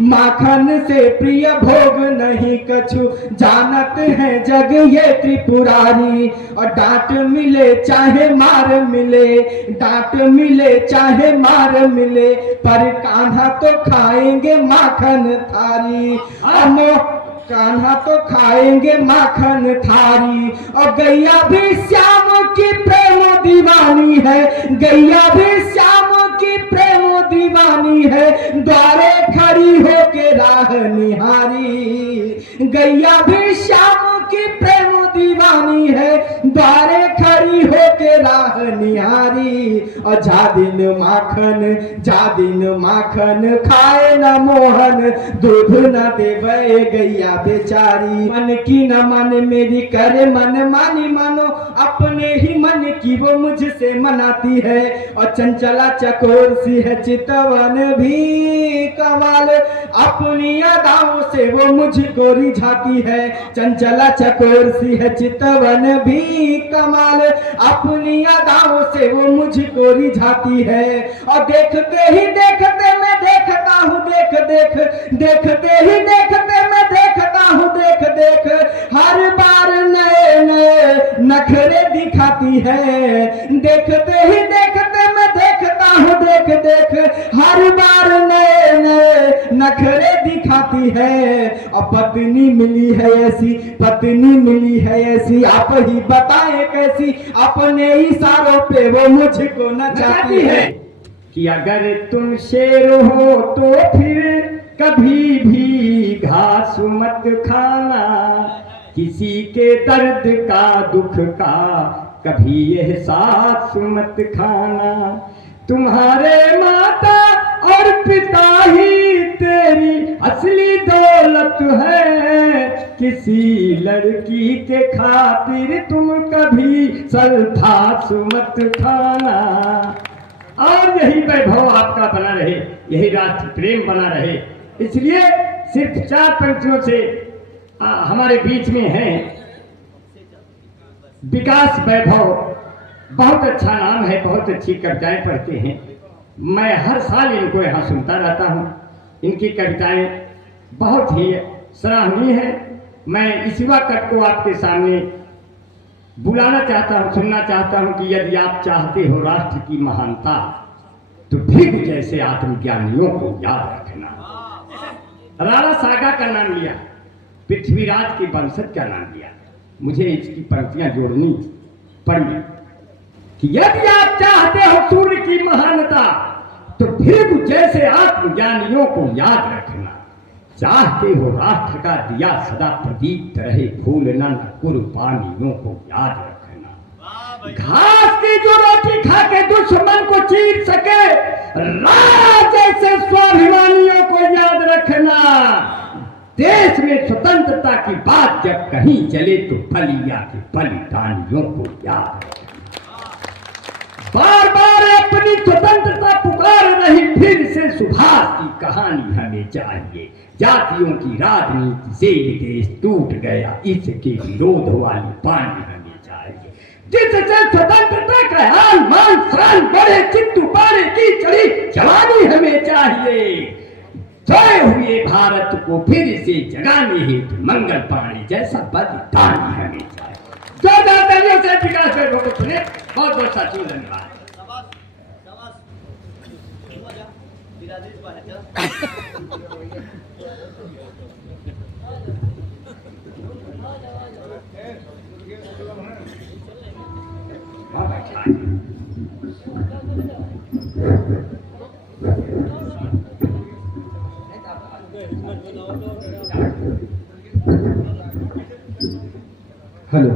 माखन से प्रिय भोग नहीं कछु, जानत है जग ये त्रिपुरारी। और डांट मिले चाहे मार मिले, डांट मिले चाहे मार मिले, पर कान्हा तो खाएंगे माखन थारी। कान्हा तो खाएंगे माखन थारी। और गैया भी श्याम की प्रेम दीवानी है, गैया भी श्याम की प्रेम दीवानी है, द्वारे खड़ी होके राह निहारी। गैया भी श्याम की प्रेम दीवानी है, द्वारे खड़ी होके राह निहारी। और जा दिन माखन खाए न मोहन, दूध न देवे गैया बेचारी। मन की न मन मेरी करे मन मानी मानो, अपने ही मन की वो मुझसे मनाती है। और चंचला चकोर सी है चितवन भी कमाल, अपनी अदाओं से वो मुझको रिझाती है। चंचला चकोर सी है चितवन भी कमाल, अपनी अदाओं से वो मुझको रिझाती है। और देखते ही देखते मैं देखता हूँ देख देख, देखते ही देखते मैं देखता हूँ देख देख, हर बार नए नए नखरे दिखाती है। देखते ही देखते मैं देखता हूँ देख देख, हर बार नए नए नखरे दिखाती है। और पत्नी मिली है ऐसी, पत्नी मिली है ऐसी, आप ही बताएं कैसी, अपने इशारों पे वो मुझको नचाती है। कि अगर तुम शेर हो तो फिर कभी भी घास मत खाना, किसी के दर्द का दुख का कभी एहसास मत खाना। तुम्हारे माता और पिता ही तेरी असली दौलत है, किसी लड़की के खातिर तुम कभी सल्फास मत खाना। और यही वैभव आपका बना रहे, यही राष्ट्र प्रेम बना रहे। इसलिए सिर्फ 4 पंक्तियों से हमारे बीच में है विकास वैभव। बहुत अच्छा नाम है, बहुत अच्छी कविताएं पढ़ते हैं। मैं हर साल इनको यहाँ सुनता रहता हूँ। इनकी कविताएं बहुत ही सराहनीय है। मैं इसी वक्त को आपके सामने बुलाना चाहता हूँ, सुनना चाहता हूँ कि यदि आप चाहते हो राष्ट्र की महानता, तो भृगु जैसे आत्मज्ञानियों को याद रखना। राणा सागा का नाम लिया, पृथ्वीराज के वंशज का नाम लिया। मुझे इसकी पंक्तियां जोड़नी पड़ी कि यदि आप चाहते हो सूर्य की महानता, तो भृगु जैसे आत्मज्ञानियों को याद रखना। चाहते हो राष्ट्र का दिया सदा प्रदीप्त रहे, भूलना न कुर्बानियों को याद रखना। घास की जो रोटी खा के दुश्मन को चीर सके, राज जैसे स्वाभिमानियों को याद रखना। देश में स्वतंत्रता की बात जब कहीं चले, तो बलिया के बलिदानियों को याद रखना। बार बार अपनी स्वतंत्रता पुकार रही, फिर से सुभाष की कहानी हमें चाहिए। जातियों की राजनीति से देश टूट गया, इसके विरोध वाली पानी हमें चाहिए। जिससे स्वतंत्रता का हाल मान शान बड़े, चित्तू पारे की चढ़ी जवानी हमें चाहिए। सोए हुए भारत को फिर से जगाने हेतु मंगल पाणी जैसा बलिदान हमें चाहिए। जोरदार तालियों से विकास वैभव को सुने। बहुत बहुत साथियों धन्यवाद। हेलो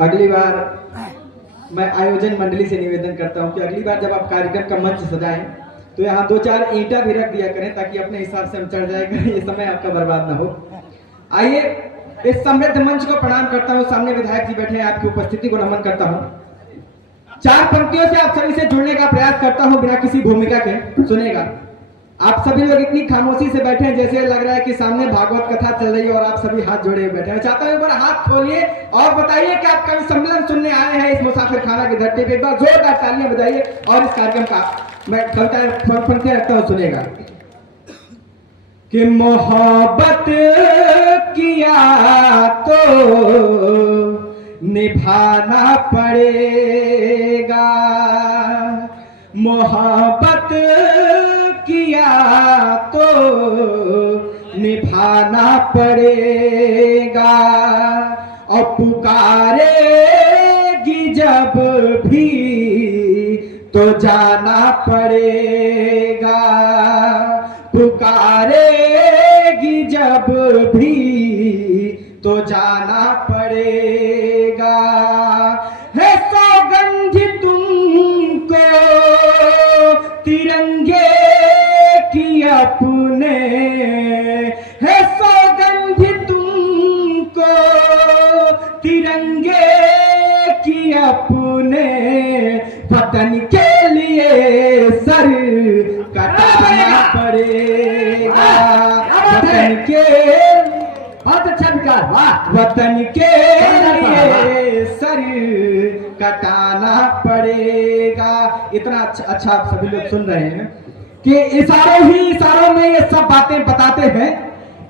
अगली बार मैं आयोजन मंडली से निवेदन करता हूं कि अगली बार जब आप कार्यक्रम का मंच सजाएं, तो यहाँ 2-4 ईंटा भी रख दिया करें, ताकि अपने हिसाब से हम चढ़ जाए करें, ये समय आपका बर्बाद ना हो। आइए इस समृद्ध मंच को प्रणाम करता हूँ। सामने विधायक जी बैठे हैं, आपकी उपस्थिति को नमन करता हूँ। 4 पंक्तियों से आप सभी से जुड़ने का प्रयास करता हूँ, बिना किसी भूमिका के। सुनेगा, आप सभी लोग इतनी खामोशी से बैठे हैं जैसे लग रहा है कि सामने भागवत कथा चल रही है और आप सभी हाथ जोड़े हुए बैठे हैं। चाहता हूँ एक बार हाथ खोलिए और बताइए कि आप कवि सम्मेलन सुनने आए हैं इस मुसाफिर खाना की धरती पे। एक बार जोरदार तालियां बजाइए और इस कार्यक्रम का मैं कविता पंक्तियां रखता हूँ, सुनेगा। कि मोहब्बत किया तो निभाना पड़ेगा, मोहब्बत किया तो निभाना पड़ेगा, और पुकारेगी जब भी तो जाना पड़ेगा, पुकारेगी जब भी तो जाना पड़ेगा। है सौगंध तुमको तिरंगे की अपने, है सौगंध तुमको तिरंगे की अपने, वतन के लिए सर कटाना पड़ेगा, वतन के, बहुत अच्छा विकास, वाह। वतन के लिए सर कटाना पड़ेगा। इतना अच्छा आप सभी लोग सुन रहे हैं कि इशारों ही इशारों में ये सब बातें बताते हैं,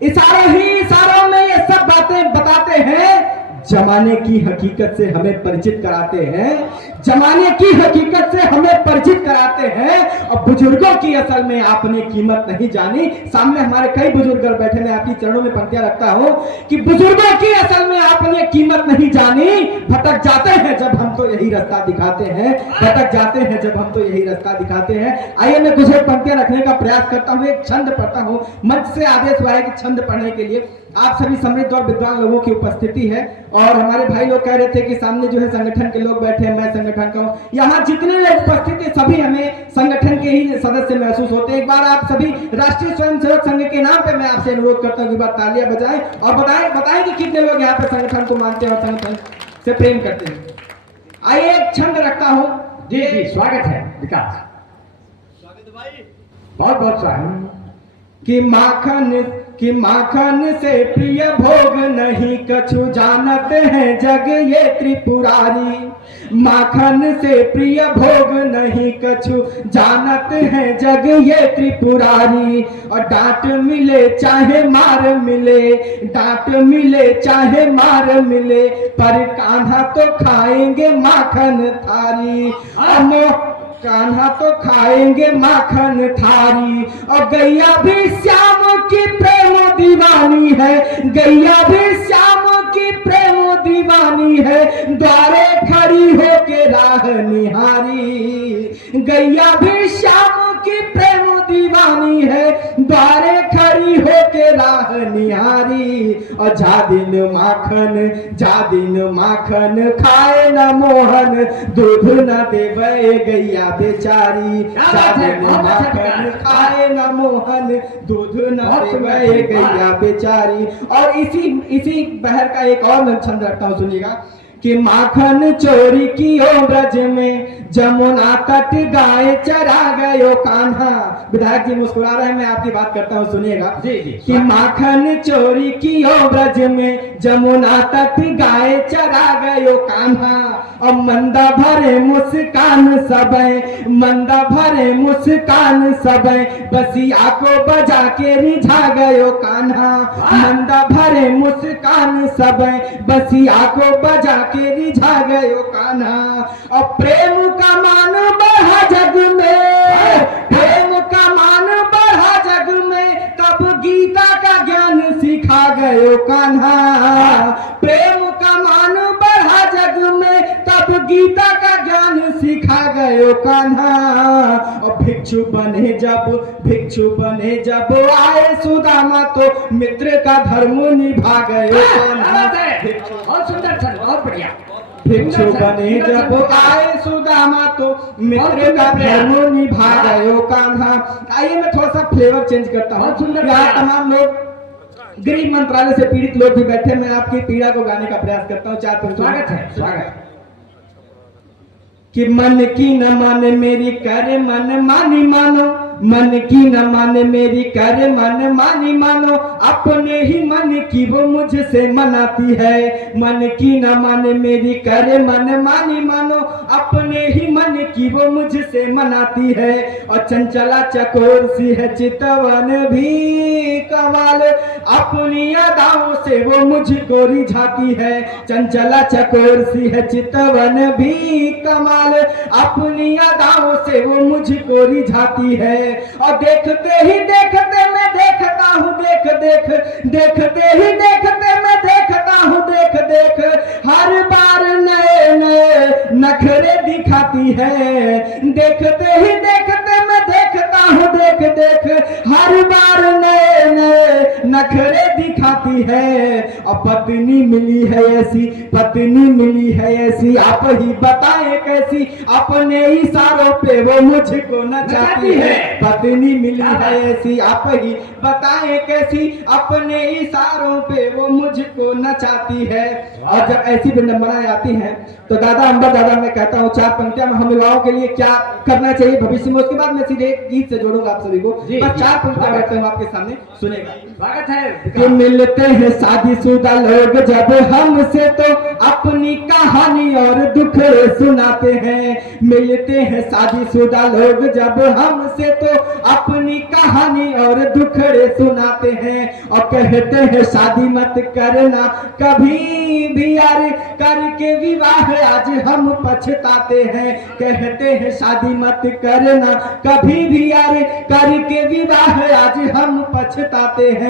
इशारों ही इशारों में ये सब बातें बताते हैं, जमाने की हकीकत से हमें परिचित कराते हैं, जमाने की हकीकत से हमें परिचित कराते हैं। और बुजुर्गों की असल में आपने कीमत नहीं जानी। सामने हमारे कई बुजुर्ग बैठे, मैं आपकी चरणों में पंक्तियां रखता हूं कि बुजुर्गों की असल में आपने कीमत नहीं जानी। भटक जाते हैं जब हम तो यही रास्ता दिखाते हैं, भटक जाते हैं जब हम तो यही रास्ता दिखाते हैं। आइए मैं कुछ पंक्तियां रखने का प्रयास करता हूं, एक छंद पढ़ता हूं। मंच से आदेश हुआ है कि छंद पढ़ने के लिए आप सभी समृद्ध और विद्वान लोगों की उपस्थिति है। और हमारे भाई लोग कह रहे थे कि सामने जो है संगठन के लोग बैठे हैं, मैं संगठन का हूं। यहाँ जितने लोग उपस्थित है सभी हमें संगठन के ही सदस्य महसूस होते हैं। एक बार आप सभी राष्ट्रीय स्वयंसेवक संघ के नाम पे मैं आपसे अनुरोध करता हूँ कि बार तालियां बजाएं और बताएं कि कितने लोग यहाँ पे संगठन को मानते हैं और संगठन से प्रेम करते हैं। आइए एक छंद रखता हूँ। जी जी, स्वागत है विकास, स्वागत भाई। बहुत बहुत स्वागत। कि माखन से प्रिय भोग नहीं कछु जानते हैं जग ये त्रिपुरारी, माखन से प्रिय भोग नहीं कछु जानते हैं जग ये त्रिपुरारी। और डांट मिले चाहे मार मिले, डांट मिले चाहे मार मिले, पर कान्हा तो खाएंगे माखन थारी, कान्हा तो खाएंगे माखन थारी। और गैया भी श्याम की प्रेम दीवानी है, गैया भी श्याम की प्रेम दीवानी है, द्वारे खड़ी होके राह निहारी। गैया भी श्याम की प्रेम दीवानी है, द्वारे खड़ी होके राह निहारी। और जा दिन माखन खाए न मोहन, दूध न देवे गैया बेचारी। जा दिन माखन खाए न मोहन, दूध न देवे गैया बेचारी। और इसी बहर का एक और मैं छंद रखता हूँ, सुनिएगा कि माखन चोरी कियो ब्रज में, जमुना तट गाय चरा गयो कान्हा। विधायक जी मुस्कुरा रहे हैं, मैं आपकी बात करता हूँ, सुनिएगा। जी जी, कि माखन चोरी कियो ब्रज में, जमुना तट गाय चरा गयो कान्हा। और मंदा भरे मुस्कान सबे, मंदा भरे मुस्कान सबे, बसिया को बजा के रिझा गयो कान्हा। मंदा भरे मुस्कान सबे, बसिया को बजा के रिझा गयो कान्हा। और प्रेम का मान बढ़ा जग में, प्रेम का मान बढ़ा जग में, तब गीता का ज्ञान सिखा गयो कान्हा। प्रेम का मान बढ़ा जग में, तब गीता का ज्ञान सिखा गयो कान्हा। और भिक्षु बने जब आए सुदामा, तो मित्र का धर्म निभा गयो कान्हा। बहुत सुंदर छंद, बहुत बढ़िया। भिक्षु बने जब आए सुदामा, तो मित्र का धर्म निभा गयो कान्हा। आइए मैं थोड़ा सा फ्लेवर चेंज करता हूँ। यहाँ तमाम लोग गृह मंत्रालय से पीड़ित लोग भी बैठे, मैं आपकी पीड़ा को गाने का प्रयास करता हूँ। 4 स्वागत है, स्वागत। कि मन की न मन मेरी कर मन मानी मानो, मन की न माने मेरी करे मन मानी मानो, अपने ही मन की वो मुझसे मनाती है। मन की न माने मेरी करे मन मानी मानो, अपने ही मन की वो मुझसे मनाती है। और चंचला चकोर सी है चितवन भी कमाल, अपनी अदाओं से वो मुझको रिझाती है। चंचला चकोर सी है चितवन भी कमाल, अपनी अदाओं से वो मुझको रिझाती है। और देखते ही देखते मैं देखता हूँ देख देख, देखते ही देखते मैं देखता हूँ देख देख, हर बार नए नए नखरे दिखाती है। देखते ही देखते मैं देखता हूँ देख देख, हर बार नए नए नखरे दिखाती है। और पत्नी मिली है ऐसी, पत्नी मिली है ऐसी, आप ही बताएं कैसी, अपने इशारों पे वो मुझको नचाती है। पत्नी मिली है ऐसी, आप ही बताएं कैसी, अपने इशारों पे वो मुझको नचाती है। और जब ऐसी विडंबनाएं आती हैं तो दादा अंबर दादा मैं कहता हूँ 4 पंक्तियां में हम युवाओं के लिए क्या करना चाहिए भविष्य में, उसके बाद मैं सीधे गीत से जोड़ूंगा आप सभी को। बस 4 पंक्तियां कहते हैं आपके सामने, सुनेगा। स्वागत है। कि मिलते हैं शादीशुदा लोग जब हमसे तो अपनी कहानी और दुख सुनाते हैं। मिलते हैं शादीशुदा लोग जब हमसे तो अपनी कहानी और दुखड़े सुनाते हैं। और कहते हैं शादी मत करना कभी भी यार, करके विवाह आज हम पछताते हैं। कहते हैं शादी मत करना कभी भी यार, करके विवाह आज हम पछताते हैं।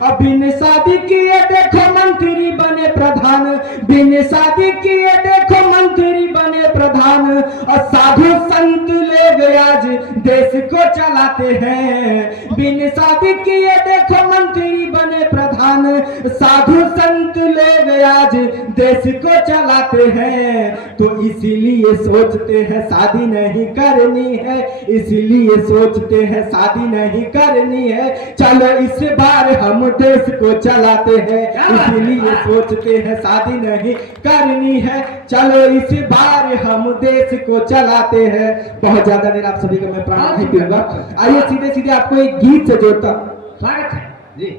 और बिन शादी किए देखो मंत्री बने प्रधान, बिन शादी किए देखो मंत्री बने प्रधान। और साधु संत लोग आज देश को चलाते हैं। बिन शादी किए देखो मंत्री बने प्रधान, साधु संत लोग आज देश को चलाते हैं। तो इसीलिए सोचते हैं शादी नहीं करनी है, इसीलिए सोचते हैं शादी नहीं करनी है। चलो इस बार हम देश को चलाते हैं, इसीलिए सोचते हैं शादी नहीं करनी है। चलो इस बार हम देश को चलाते हैं। बहुत ज्यादा देर आप सभी को मैं प्राण नहीं पीऊंगा। आइए सीधे सीधे आपको एक गीत से जोड़ता हूँ। स्वागत है जी।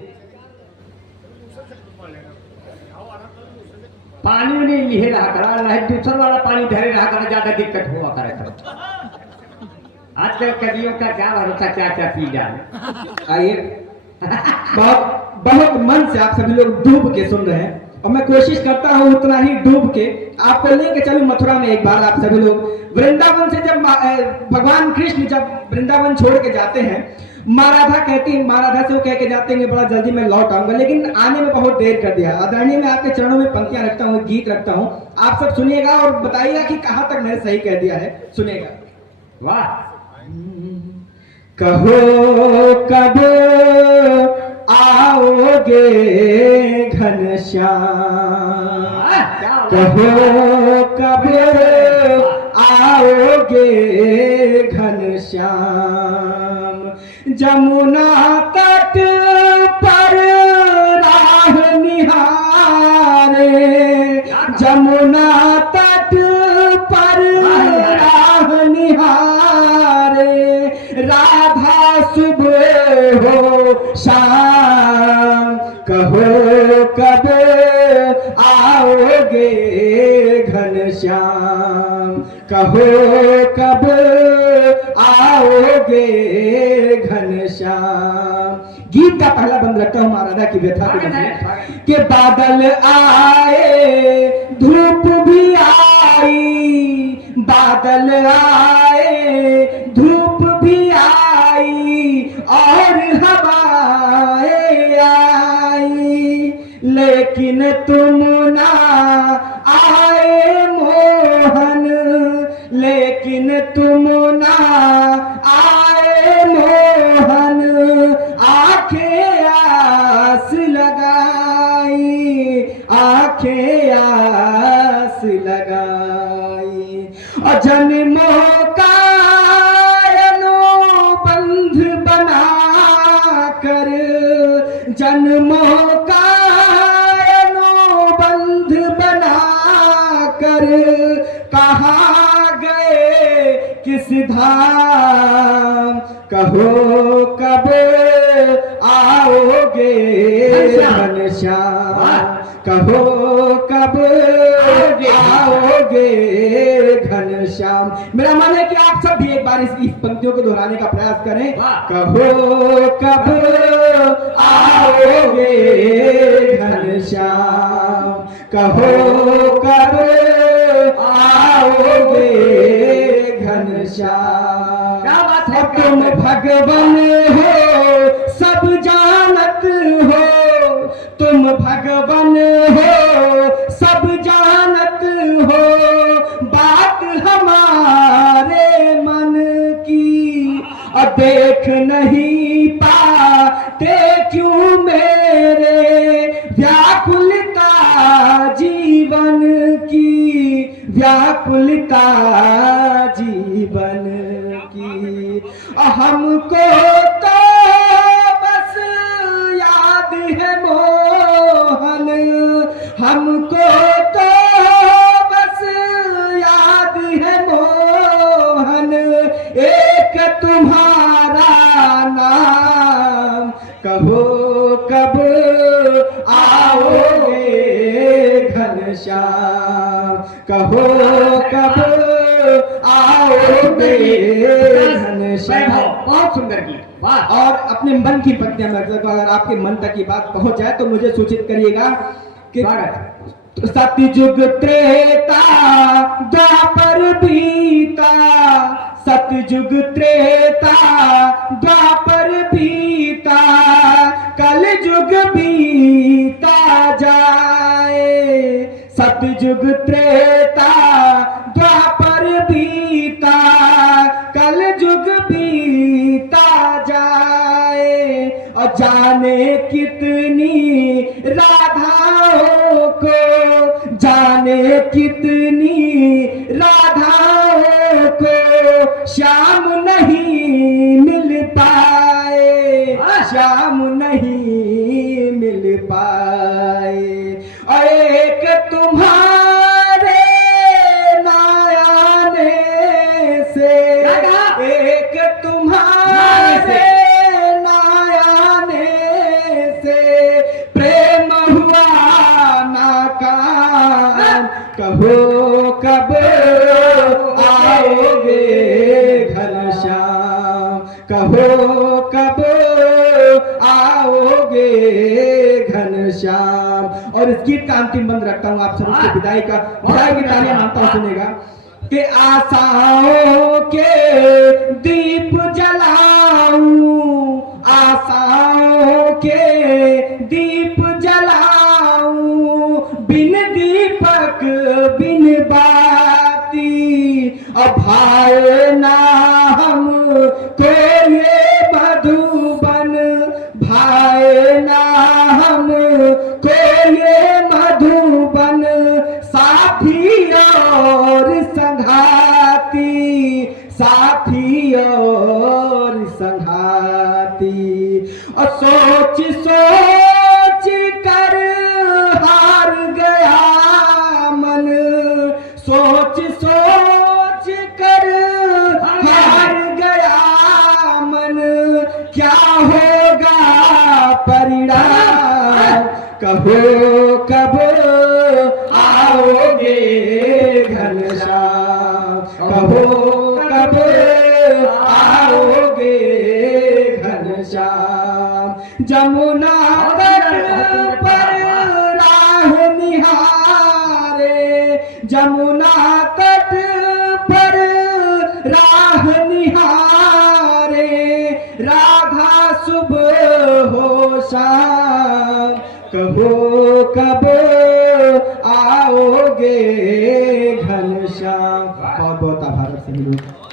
पानी में नहीं लिहे रहा करा, नहीं दूसरा वाला पानी धरे रहा करा, ज्यादा दिक्कत हुआ करे था। आजकल कदियों का क्या भरोसा, क्या क्या पी जाए। आइए बहुत बहुत मन से आप सभी लोग डूब के सुन रहे हैं, और मैं कोशिश करता हूँ उतना ही डूब के आपको लेके चलूं मथुरा में। एक बार आप सभी लोग वृंदावन से जब भगवान कृष्ण जब वृंदावन छोड़ के जाते हैं, माँ राधा कहती है, माँ राधा से वो कह के जाते हैं बड़ा जल्दी मैं लौट आऊंगा, लेकिन आने में बहुत देर कर दिया। आदरणीय मैं आपके चरणों में पंक्तियां रखता हूँ, गीत रखता हूँ, आप सब सुनिएगा और बताइएगा कि कहाँ तक मैंने सही कह दिया है। सुनिएगा। वाह। कहो कब आओगे घनश्याम, कहो कब आओगे घनश्याम। जमुना तट पर राह निहारे, जमुना तट पर राह निहारे। राधा सुबह हो शाम, कहो कब आओगे घनश्याम, कहो कब आओगे घनश्याम। गीत का पहला बंद रखता हूँ महाराजा की व्यथा को कि बादल आए धूप भी आई, बादल आए धूप भी आई, और हवाएं आई, लेकिन तुम ना आए मोहन, लेकिन तुम ना आए मोहन। आंखें आस लगाई, आंखें आस लगाई, और जन्मों का अनुबंध बना कर, जन्मों का अनुबंध बना कर, कहाँ गए किस धाम, कहो कब आओगे घनश्याम, कहो कब आओगे घनश्याम। मेरा मन है कि आप सब भी एक बार इस पंक्तियों को दोहराने का प्रयास करें। कहो कब आओगे घनश्याम, कहो कब आओगे घनश्याम। क्या बात है, तुम भगवान हो सब जानत हो, तुम भगवान हो सब जानत हो, बात हमारे मन की और देख नहीं पाते क्यों मेरे व्याकुलता जीवन की, व्याकुलता जीवन की। हमको तो बस याद है मोहन, हमको तो बस याद है मोहन, एक तुम्हारा नाम। कहो कब आओगे घनश्याम, कहो कब आओगे घनश्याम। बहुत सुंदर गीत, वाह। और अपने मन की पंक्तियां में अगर आपके मन तक की बात पहुंच जाए तो मुझे सूचित करिएगा कि सतयुग त्रेता द्वापर बीता, सतयुग त्रेता द्वापर बीता, कलयुग बीता जाए। सतयुग त्रेता द्वापर बीता, कलयुग बीता जाए। और जाने कितनी राधाओं को, जाने कितनी राधाओं को श्याम नहीं मिल पाए, श्याम नहीं मिल पाए। और एक तुम्हारे नायाने से, एक तुम्हारे नायाने से प्रेम हुआ नाकाम। कहो कब आओगे घनश्याम, कहो कब आओगे घनश्याम। और इस गीत का अंतिम बंद रखता हूँ आप सब उसके विदाई की तालियां मानता हूँ सुनेगा कि आशाओं के दीप जलाऊं, आशाओं के दीप जलाऊं, बिन दीपक बिन बाती। और भाए ना हम तो ये मधुबन, भाए ना हम को ये मधुबन, साथी और संघाती, साथी और संघाती। और सोच सोच कर हार गया मन, सोच सोच कर हार गया मन, क्या होगा परिणाम। कहो कब आओगे घनश्याम, कहो कब आओगे घनश्याम। जमुना तट पर राह निहारे, जमुना तट पर राह निहारे, राधा सुबह हो शाम। कहो कब आओगे घनश्याम। बहुत बहुत आभार से मिलूं।